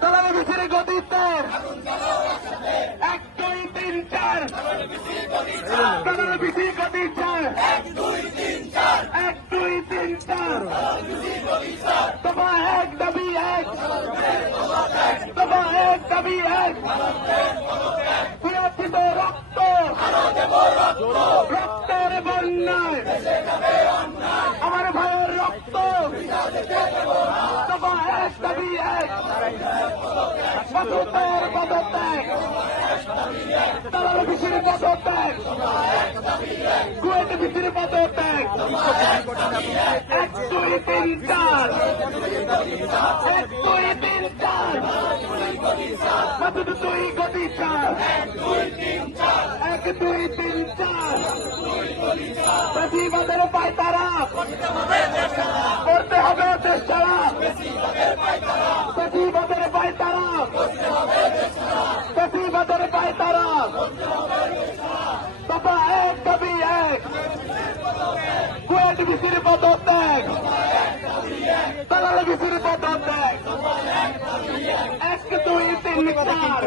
দালাল মিছিল গতিতে 1 2 3 4 দালাল মিছিল গতিতে 1 2 3 4 দফা 1 দাবি 1 দফা 1 দাবি 1 সুরক্ষিত রক্ত রক্তের বন্যায় আমার ভাইয়ের রক্ত দফা 1 দাবি 1 পদত্যাগ পদত্যাগ দালাল মিছিল পদত্যাগ কুয়েত মিছিল পদত্যাগ 1 2 3 4 1 2 3 4 মাসুদ তুই গতি 4 1 2 3 4 প্রতিবাদের পায়তারা করতে হবে দেশ ছাড়া প্রতিবাদের পায়তারা প্রতিবাদের পায়তারা দফা 1 দাবি 1 কুয়েত মিছিল পদত্যাগ দালাল মিছিল পদত্যাগ 1 2 3 4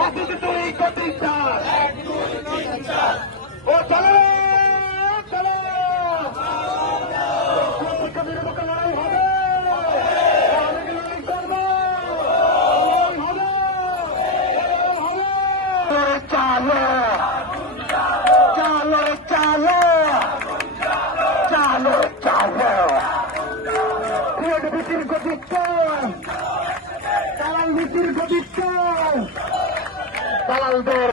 মাসুদ তুই গতি 4 ও চলো চলো কবির মুখে লড়াই হবে অনেক লড়াই করবো চালো চালো চালো চালো চালো কুয়েত মিছিল গতি দালাল মিছিল গতি দালালদের